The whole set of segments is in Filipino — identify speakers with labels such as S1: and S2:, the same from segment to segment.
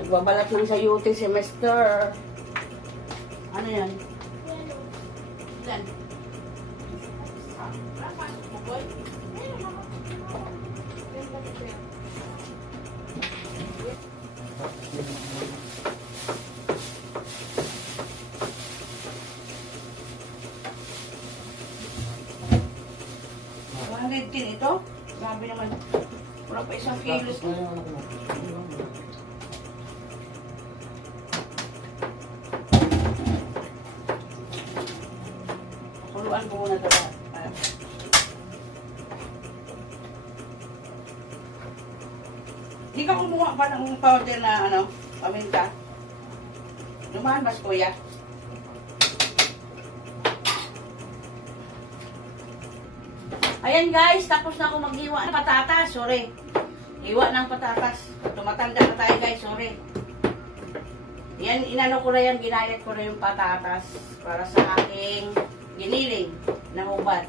S1: Nagbabalat ng sayuti si Mister. Ano yan? One tin ito? Grabe naman. Wala pa isang kilos. Kuluan ko muna ito. Ah. Di ka kumuha pa ng powder na ano, paminta? Dumaan bas kuya? Ayan guys, tapos na ako maghiwa ng patatas, sorry. Hiwa ng patatas. Tumatanda na tayo guys, sorry. Yan, inano ko na yan, ginayat ko na yung patatas para sa aking giniling na hubad.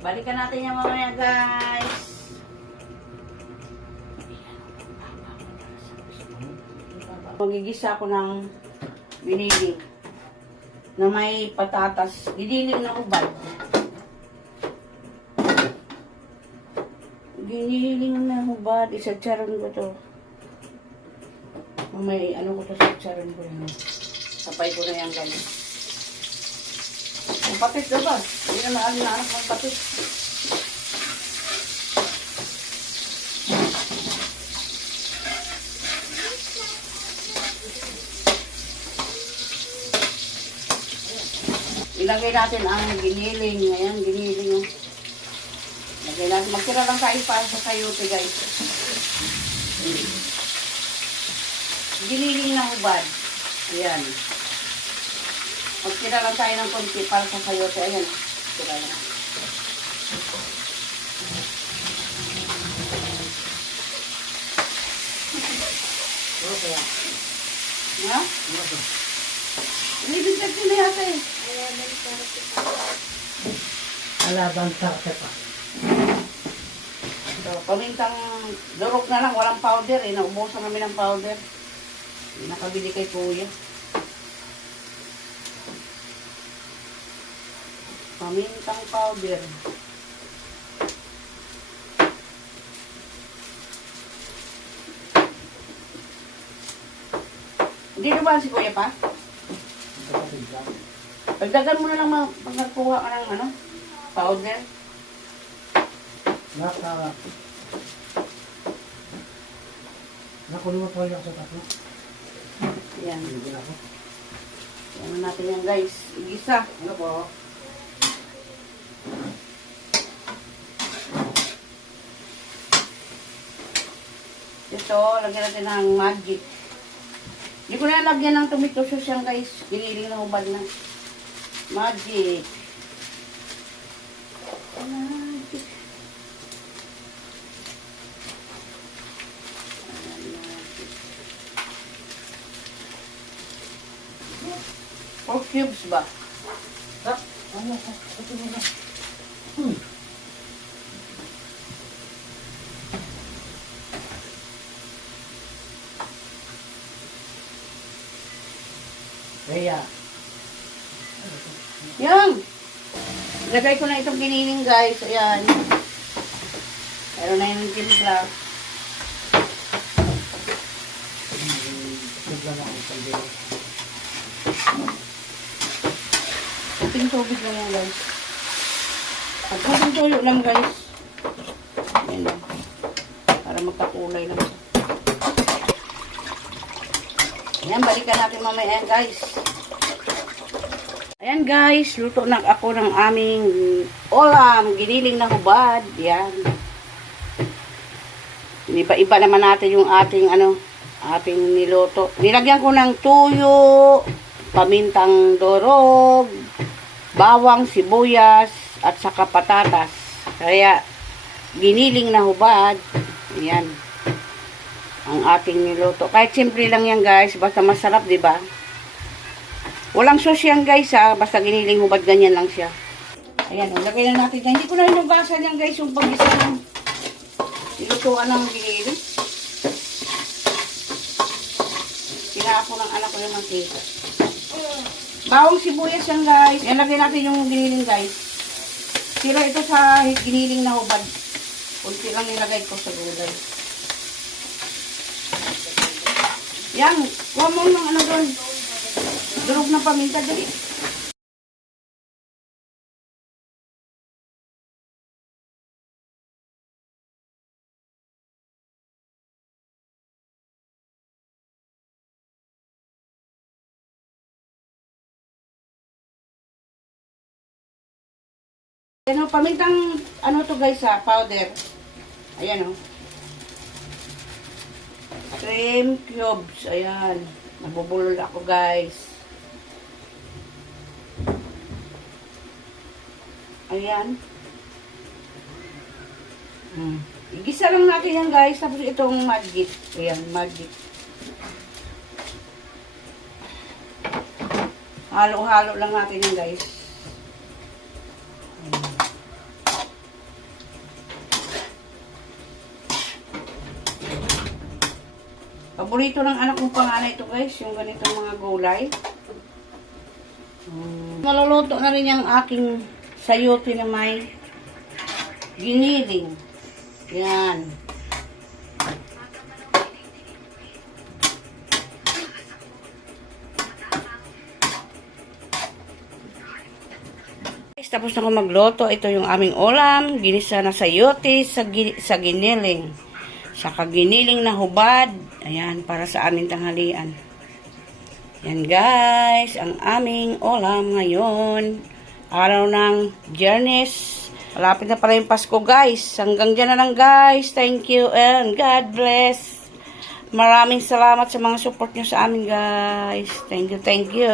S1: Balikan natin yan mamaya guys. Magigisa ako ng biniling na may patatas. Giniling na hubad. Giniling na hubad. Isa charon ko to. May ano ko to sa charon ko yun. Sapay ko na yan ganyan. Ang patis na ba? Hindi na maalim na anak ng patis. Ilagay natin ang giniling. Ayan, giniling. oh. Lagay natin. Magtira lang tayo para sa sayote, guys. Giniling na hubad. Ayan. Magtira lang tayo ng konti para sa sayote. Ayan. Tira lang. Okay. Ha? Hindi sa na yata eh.
S2: Alaban tarte pa.
S1: So, pamintang durog na lang, walang powder eh. Naubusan kami ng powder. Nakabili kay kuya. Pamintang powder. Hindi naman si kuya pa? Pagdagan mo na lang pagkakuha ka ng ano, powder.
S2: Naka... Nakulungan po yung sa tatlo.
S1: Yan.
S2: Ako.
S1: Ano natin yan guys. Igisa.
S2: Ano po?
S1: Ito, lagyan natin ng magic. Hindi ko na lagyan ng tomato sauce yan guys. Giniling na hubad na. Magic. Magic. Four cubes ba?
S2: Ah, ano? Ito mo na. Kaya,
S1: Yan. Lagay ko na itong giniling guys. Ayan. Meron na yung timpla. Kunting tubig lang yan guys. At kunting tuyo lang guys. Ayan. Para magkakulay lang. siya. Ayan, balikan natin mamaya guys. Ayan guys, luto na ako ng aming olam, giniling na hubad. Yan. Iba-iba naman natin yung ating ano, ating niluto. Nilagyan ko ng tuyo, pamintang dorog, bawang, sibuyas, at saka patatas. Kaya, giniling na hubad. Ayan. Ang ating niluto. Kahit simple lang yan guys, basta masarap, di ba? Walang sauce yan guys ha, basta giniling hubad ganyan lang siya. Ayan, oh, lagay na natin. Hindi ko na hinugasan yan guys yung pag-isa ng Nilutuan ng giniling. Pinapo ng anak ko yung mantika. Bawang sibuyas yan guys. Ilagay natin yung giniling guys. Sira ito sa giniling na hubad. Kunti lang nilagay ko sa gulay. Yan. Kuha mo ng ano doon. Durog na paminta dali. Ano, pamintang, ano to guys ha, powder. Ayan o. Cream cubes, ayan. Nabubulol ako guys. Ayan. Hmm. Igisa lang natin yan guys. Tapos itong magic. Ayan, magic. Halo-halo lang natin yan guys. Paborito ng anak kong panganay ito guys, yung ganitong mga gulay. Mm. Naluluto na rin yung aking sayote na may giniling. Yan. Tapos na ako magluto. Ito yung aming ulam. Ginisa na sayote sa, sa giniling. Sa kaginiling na hubad. Ayan, para sa aming tanghalian. Yan guys, ang aming ulam ngayon. Araw ng Jernes. Malapit na pala yung Pasko guys. Hanggang dyan na lang guys. Thank you and God bless. Maraming salamat sa mga support nyo sa amin guys. Thank you, thank you.